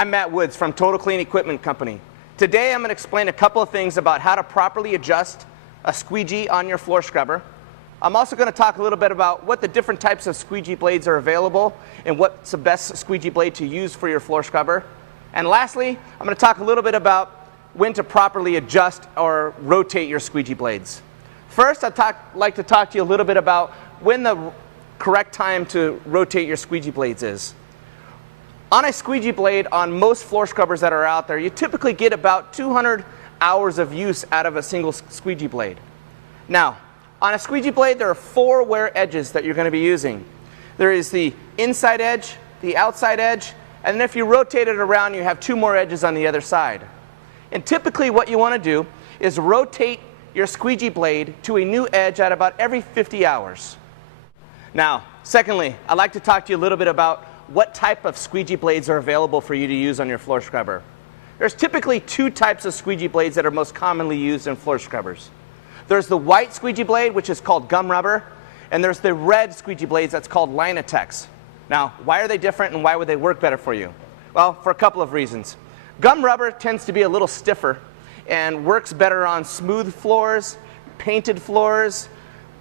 I'm Matt Woods from Total Clean Equipment Company. Today I'm going to explain a couple of things about how to properly adjust a squeegee on your floor scrubber. I'm also going to talk a little bit about what the different types of squeegee blades are available and what's the best squeegee blade to use for your floor scrubber. And lastly, I'm going to talk a little bit about when to properly adjust or rotate your squeegee blades. First, I'd like to talk to you a little bit about when the correct time to rotate your squeegee blades is. On a squeegee blade, on most floor scrubbers that are out there, you typically get about 200 hours of use out of a single squeegee blade. Now, on a squeegee blade, there are 4 wear edges that you're going to be using. There is the inside edge, the outside edge, and then if you rotate it around, you have 2 more edges on the other side. And typically what you want to do is rotate your squeegee blade to a new edge at about every 50 hours. Now, secondly, I'd like to talk to you a little bit about what type of squeegee blades are available for you to use on your floor scrubber. There's typically 2 types of squeegee blades that are most commonly used in floor scrubbers. There's the white squeegee blade, which is called gum rubber, and there's the red squeegee blades that's called Linatex. Now, why are they different and why would they work better for you? Well, for a couple of reasons. Gum rubber tends to be a little stiffer and works better on smooth floors, painted floors,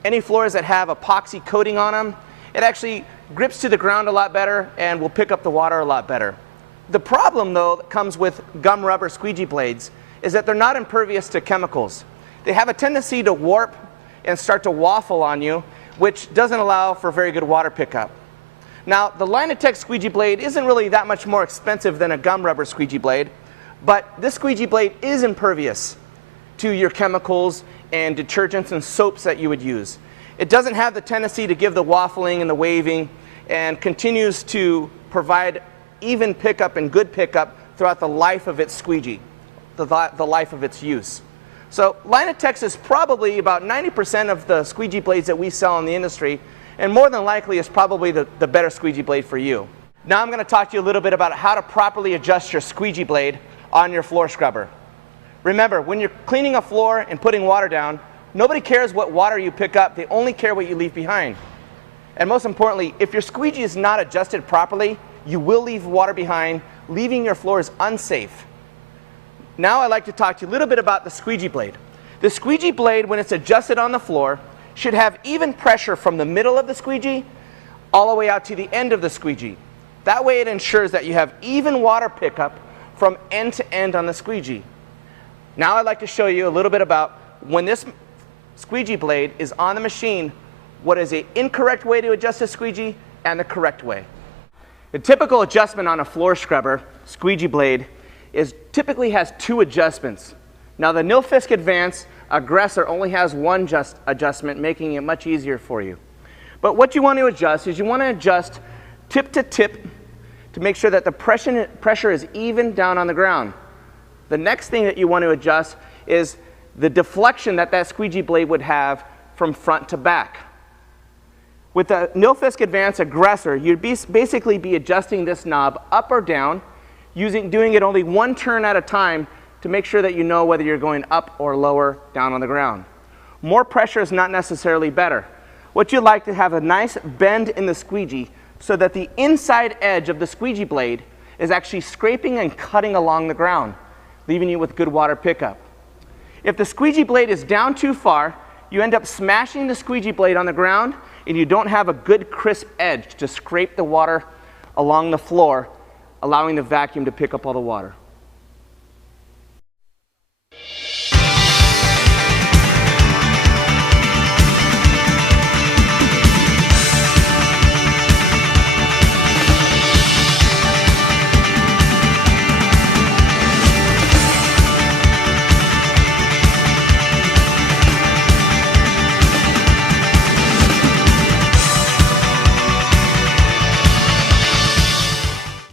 any floors that have epoxy coating on them. It actually grips to the ground a lot better and will pick up the water a lot better. The problem, though, that comes with gum rubber squeegee blades is that they're not impervious to chemicals. They have a tendency to warp and start to waffle on you, which doesn't allow for very good water pickup. Now, the Linatex squeegee blade isn't really that much more expensive than a gum rubber squeegee blade, but this squeegee blade is impervious to your chemicals and detergents and soaps that you would use. It doesn't have the tendency to give the waffling and the waving and continues to provide even pickup and good pickup throughout the life of its squeegee, the life of its use. So Linatex is probably about 90% of the squeegee blades that we sell in the industry, and more than likely is probably the better squeegee blade for you. Now I'm going to talk to you a little bit about how to properly adjust your squeegee blade on your floor scrubber. Remember, when you're cleaning a floor and putting water down, nobody cares what water you pick up, they only care what you leave behind. And most importantly, if your squeegee is not adjusted properly, you will leave water behind, leaving your floors unsafe. Now I'd like to talk to you a little bit about the squeegee blade. The squeegee blade, when it's adjusted on the floor, should have even pressure from the middle of the squeegee all the way out to the end of the squeegee. That way it ensures that you have even water pickup from end to end on the squeegee. Now I'd like to show you a little bit about when this squeegee blade is on the machine, what is an incorrect way to adjust a squeegee and the correct way. The typical adjustment on a floor scrubber squeegee blade typically has 2 adjustments. Now the Nilfisk Advance Aggressor only has 1 adjustment, making it much easier for you. But what you want to adjust is you want to adjust tip to tip to make sure that the pressure is even down on the ground. The next thing that you want to adjust is the deflection that squeegee blade would have from front to back. With the Nilfisk Advance Aggressor, you'd basically be adjusting this knob up or down, doing it only 1 turn at a time to make sure that you know whether you're going up or lower down on the ground. More pressure is not necessarily better. What you'd like to have a nice bend in the squeegee so that the inside edge of the squeegee blade is actually scraping and cutting along the ground, leaving you with good water pickup. If the squeegee blade is down too far, you end up smashing the squeegee blade on the ground and you don't have a good crisp edge to scrape the water along the floor, allowing the vacuum to pick up all the water.